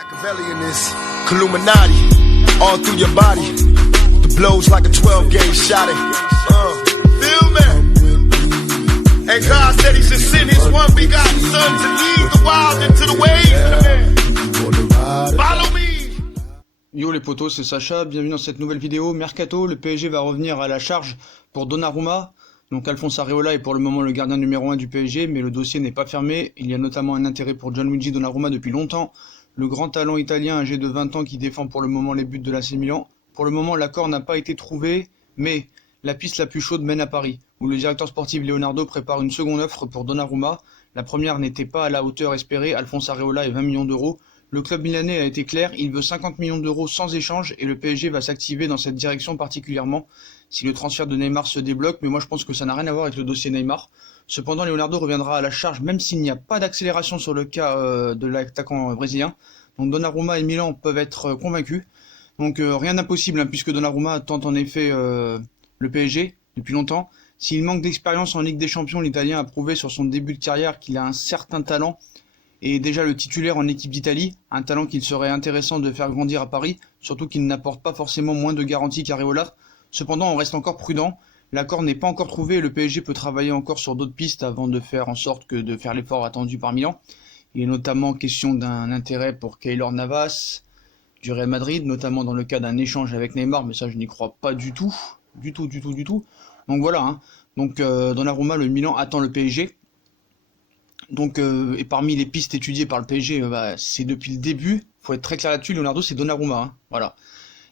Machiavellianist, Illuminati, all through your body. The blows like a 12-gauge shot. Feel me? And God said He should send His one begotten Son to lead the wild into the ways of the man. Follow me. Yo les potos, c'est Sacha, bienvenue dans cette nouvelle vidéo. Mercato, le PSG va revenir à la charge pour Donnarumma. Donc Alphonse Areola est pour le moment le gardien numéro 1 du PSG, mais le dossier n'est pas fermé. Il y a notamment un intérêt pour Gianluigi Donnarumma depuis longtemps. Le grand talent italien âgé de 20 ans qui défend pour le moment les buts de l'AC Milan. Pour le moment, l'accord n'a pas été trouvé, mais la piste la plus chaude mène à Paris, où le directeur sportif Leonardo prépare une seconde offre pour Donnarumma. La première n'était pas à la hauteur espérée, Alphonse Areola et 20 millions d'euros. Le club milanais a été clair, il veut 50 millions d'euros sans échange et le PSG va s'activer dans cette direction particulièrement si le transfert de Neymar se débloque, mais moi je pense que ça n'a rien à voir avec le dossier Neymar. Cependant, Leonardo reviendra à la charge même s'il n'y a pas d'accélération sur le cas de l'attaquant brésilien. Donc Donnarumma et Milan peuvent être convaincus. Donc rien d'impossible hein, puisque Donnarumma tente en effet le PSG depuis longtemps. S'il manque d'expérience en Ligue des Champions, l'Italien a prouvé sur son début de carrière qu'il a un certain talent et déjà le titulaire en équipe d'Italie, un talent qu'il serait intéressant de faire grandir à Paris, surtout qu'il n'apporte pas forcément moins de garanties qu'Areola. Cependant, on reste encore prudent, l'accord n'est pas encore trouvé et le PSG peut travailler encore sur d'autres pistes avant de faire en sorte que de faire l'effort attendu par Milan. Il est notamment question d'un intérêt pour Keylor Navas du Real Madrid, notamment dans le cas d'un échange avec Neymar, mais ça je n'y crois pas du tout. Donc voilà, hein. Donc Donnarumma, le Milan attend le PSG. Donc, et parmi les pistes étudiées par le PSG, c'est depuis le début, faut être très clair là-dessus, Leonardo c'est Donnarumma, hein, voilà.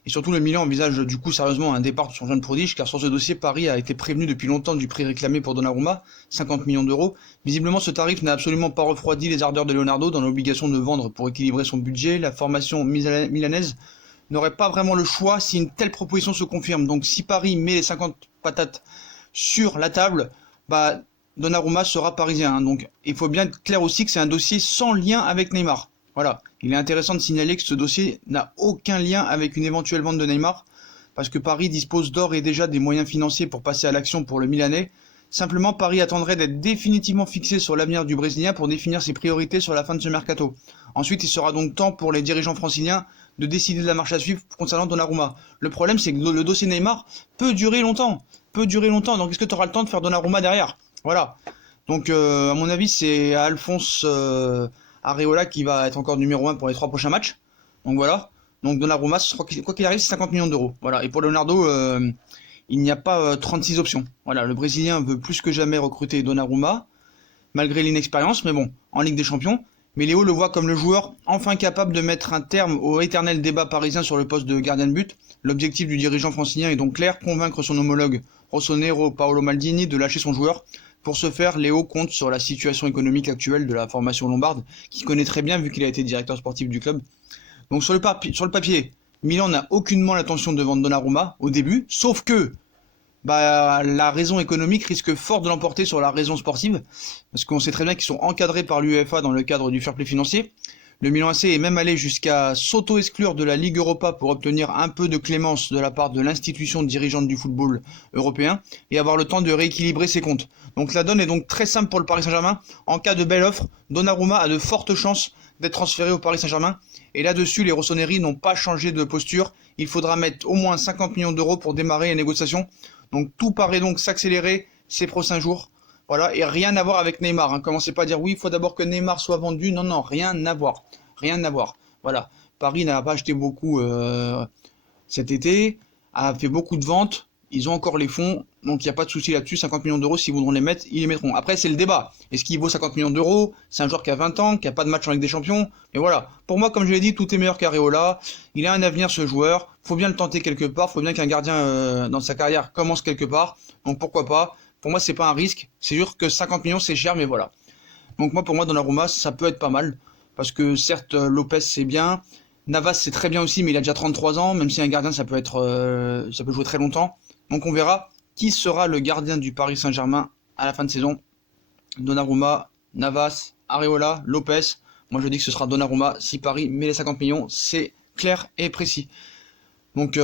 Et surtout le Milan envisage du coup sérieusement un départ de son jeune prodige, car sur ce dossier, Paris a été prévenu depuis longtemps du prix réclamé pour Donnarumma, 50 millions d'euros. Visiblement ce tarif n'a absolument pas refroidi les ardeurs de Leonardo dans l'obligation de vendre pour équilibrer son budget. La formation milanaise n'aurait pas vraiment le choix si une telle proposition se confirme. Donc si Paris met les 50 patates sur la table, Donnarumma sera parisien, hein. Donc il faut bien être clair aussi que c'est un dossier sans lien avec Neymar. Voilà, il est intéressant de signaler que ce dossier n'a aucun lien avec une éventuelle vente de Neymar, parce que Paris dispose d'ores et déjà des moyens financiers pour passer à l'action pour le Milanais. Simplement, Paris attendrait d'être définitivement fixé sur l'avenir du Brésilien pour définir ses priorités sur la fin de ce mercato. Ensuite, il sera donc temps pour les dirigeants franciliens de décider de la marche à suivre concernant Donnarumma. Le problème, c'est que le dossier Neymar peut durer longtemps. Donc est-ce que tu auras le temps de faire Donnarumma derrière ? Voilà, donc à mon avis c'est Alphonse Areola qui va être encore numéro 1 pour les 3 prochains matchs. Donc voilà, donc Donnarumma, quoi qu'il arrive c'est 50 millions d'euros. Voilà, et pour Leonardo, il n'y a pas 36 options. Voilà, le Brésilien veut plus que jamais recruter Donnarumma, malgré l'inexpérience, mais bon, en Ligue des Champions. Mais Léo le voit comme le joueur enfin capable de mettre un terme au éternel débat parisien sur le poste de gardien de but. L'objectif du dirigeant francilien est donc clair, convaincre son homologue Rossonero Paolo Maldini de lâcher son joueur. Pour ce faire, Léo compte sur la situation économique actuelle de la formation lombarde, qu'il connaît très bien vu qu'il a été directeur sportif du club. Donc sur le papier, Milan n'a aucunement l'intention de vendre Donnarumma au début, sauf que la raison économique risque fort de l'emporter sur la raison sportive, parce qu'on sait très bien qu'ils sont encadrés par l'UEFA dans le cadre du fair play financier. Le Milan AC est même allé jusqu'à s'auto-exclure de la Ligue Europa pour obtenir un peu de clémence de la part de l'institution dirigeante du football européen et avoir le temps de rééquilibrer ses comptes. Donc la donne est donc très simple pour le Paris Saint-Germain. En cas de belle offre, Donnarumma a de fortes chances d'être transféré au Paris Saint-Germain. Et là-dessus, les Rossoneri n'ont pas changé de posture. Il faudra mettre au moins 50 millions d'euros pour démarrer les négociations. Donc tout paraît donc s'accélérer ces prochains jours. Voilà, et rien à voir avec Neymar, hein. Commencez pas à dire oui, il faut d'abord que Neymar soit vendu. Non, rien à voir. Voilà, Paris n'a pas acheté beaucoup cet été, a fait beaucoup de ventes, ils ont encore les fonds, donc il n'y a pas de souci là-dessus. 50 millions d'euros, s'ils voudront les mettre, ils les mettront. Après, c'est le débat. Est-ce qu'il vaut 50 millions d'euros? C'est un joueur qui a 20 ans, qui n'a pas de match en Ligue des Champions. Mais voilà, pour moi, comme je l'ai dit, tout est meilleur qu'Areola. Il a un avenir, ce joueur. Faut bien le tenter quelque part. Faut bien qu'un gardien dans sa carrière commence quelque part. Donc pourquoi pas? Pour moi, c'est pas un risque. C'est sûr que 50 millions, c'est cher, mais voilà. Donc pour moi, Donnarumma, ça peut être pas mal. Parce que certes, Lopez, c'est bien. Navas, c'est très bien aussi, mais il a déjà 33 ans. Même si un gardien, ça peut jouer très longtemps. Donc on verra qui sera le gardien du Paris Saint-Germain à la fin de saison. Donnarumma, Navas, Areola, Lopez. Moi, je dis que ce sera Donnarumma. Si Paris met les 50 millions, c'est clair et précis. Donc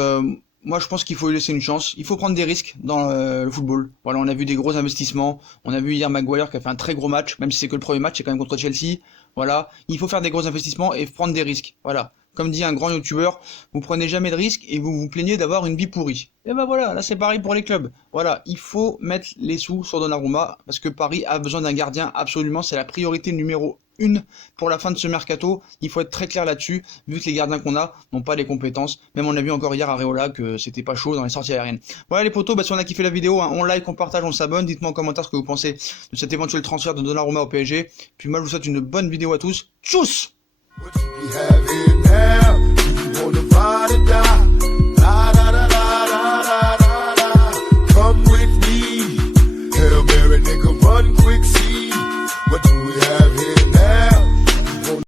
moi je pense qu'il faut lui laisser une chance, il faut prendre des risques dans le football. Voilà, on a vu des gros investissements, on a vu hier Maguire qui a fait un très gros match, même si c'est que le premier match, c'est quand même contre Chelsea. Voilà, il faut faire des gros investissements et prendre des risques. Voilà. Comme dit un grand youtubeur, vous prenez jamais de risques et vous vous plaignez d'avoir une vie pourrie. Et ben voilà, là c'est pareil pour les clubs. Voilà, il faut mettre les sous sur Donnarumma parce que Paris a besoin d'un gardien absolument, c'est la priorité numéro 1 pour la fin de ce mercato. Il faut être très clair là-dessus, vu que les gardiens qu'on a n'ont pas les compétences. Même on a vu encore hier à Areola que c'était pas chaud dans les sorties aériennes. Voilà les potos, si on a kiffé la vidéo, hein, on like, on partage, on s'abonne. Dites-moi en commentaire ce que vous pensez de cet éventuel transfert de Donnarumma au PSG. Puis moi je vous souhaite une bonne vidéo à tous. Tchuss! What you be having now? You wanna ride it down?